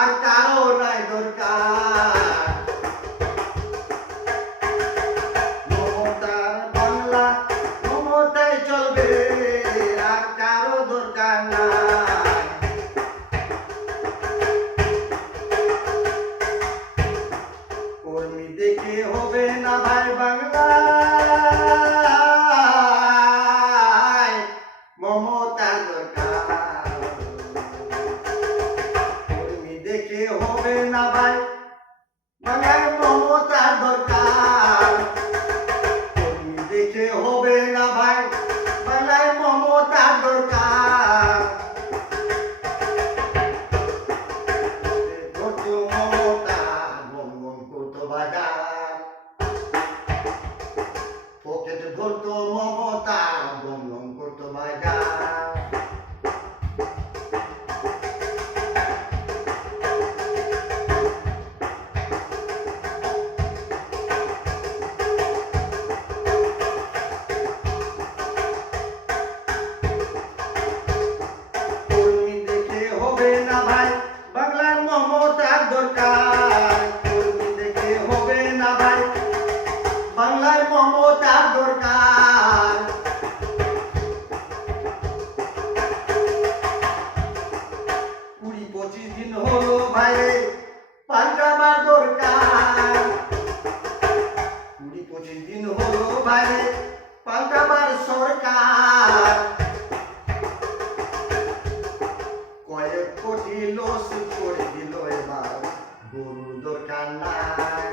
আর কারো নাই দরকার। মমতার বাংলা মমতায় চলবে, আর কারো দরকার নাই। কর্মী দেখে হবে না ভাই বাংলায় মমতার দরকার। কর্মী দেখে হবে না ভাই বাংলায় মমতার দরকার। কর্মী দেখে হবে না ভাই বাংলায় মমতার দরকার। মমতা বন্ধন করতো বাজার, পকেট ভরতো মমতা বন্ধন করতো বাজার। কর্মী দেখে হবে না ভাই বাংলার মমতার দরকার। কর্মী দেখে হবে না ভাই বাংলায় মমতার দরকার। 20-25 দিন হলো ভাই পাল্টাবার দরকার। 20-25 দিন হলো ভাই পাল্টাবার সরকার। কয়েক কোটি লস করে দিল এবার, গরুর দরকার নাই।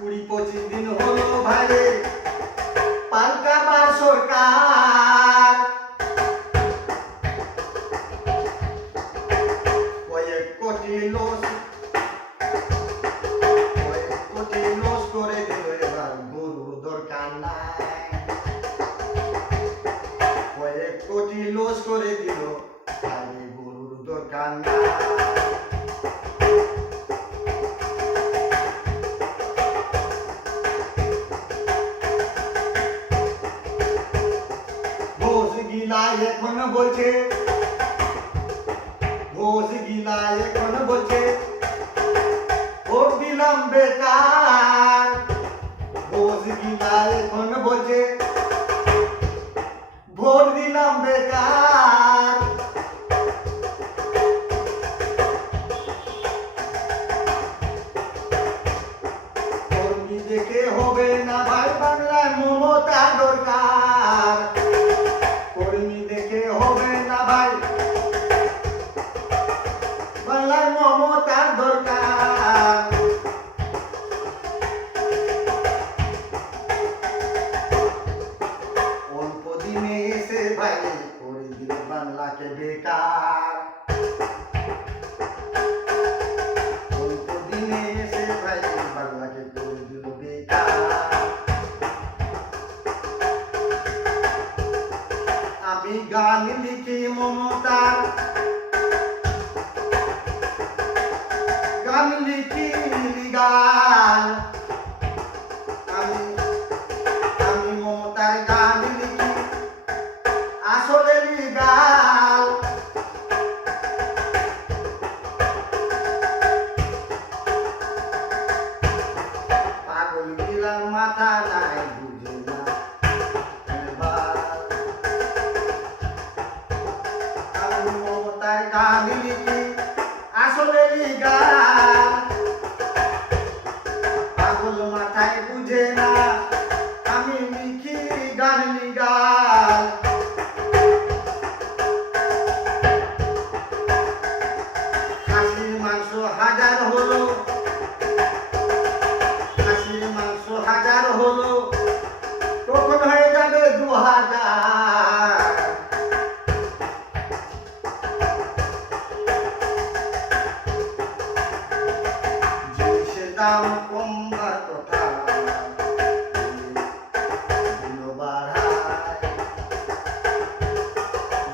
20-25 দিন হলো ভাই পাল্টাবার সরকার। কয়েক কোটি লস করে দিল এবার, গরুর দরকার নাই। কয়েক কোটি লস করে দিল, আরে গরুর দরকার নাই। ঘোষ গিলা এখন বলছে, ঘোষ গিলা এখন বলছে ভোট দিলাম বেকার। ঘোষ গিলা এখন বলছে ভোট দিলাম বেকার। কর্মী দেখে হবে না ভাই বাংলায় মমতা দরকার। কর্মী দেখে হবে না ভাই বাংলায় মমতার দরকার। অল্প দিনে এসে ভাই করে দিল বাংলাকে বেকার। অল্প দিনে এসে ভাই বাংলাকে করে দিল বেকার। আমি গান লিখি মমতার, গান লিখি গান। আমি মমতার গান লিখি আসলে গান। পাগল গিলার মাথা নাই বুঝে না এবার। আমি মমতার গান লিখি আসলে গান। পাগল মাথায় বুঝে না আমি লিখি গান গান। খাসির মাংস হাজার হলো, খাসির মাংস হাজার হলো, তখন হয়ে যাবে 2000। জিনিসের দাম কমবার কথা দিল বাড়ায়।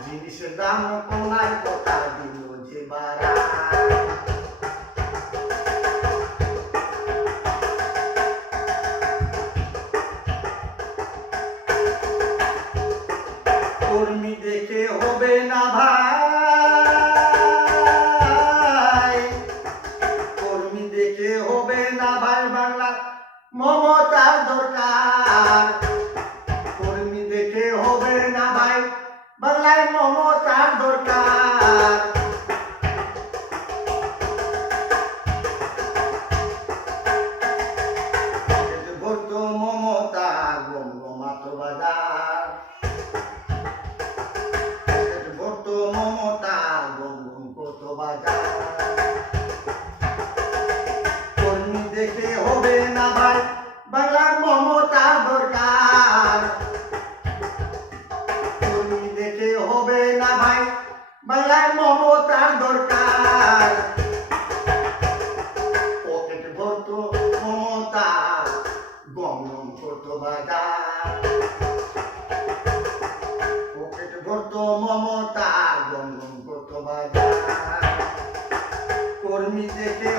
জিনিসের দাম কমার কথা দিল যে বাড়ায়। কর্মী দেখে হবে না বাংলায় মমতার দরকার। ভরতো মমতা গম গমাতো বাজার, ভরতো মমতা গম গম করতো বাজার। কর্মী দেখে হবে না ভাই, বাংলার মমতার দরকার। কর্মী দেখে হবে না ভাই, বাংলার মমতার দরকার। পকেট ভরতো মমতা গম গম করতো বাজার, পকেট ভরতো মমতা গম গম করতো বাজার। কর্মী দেখে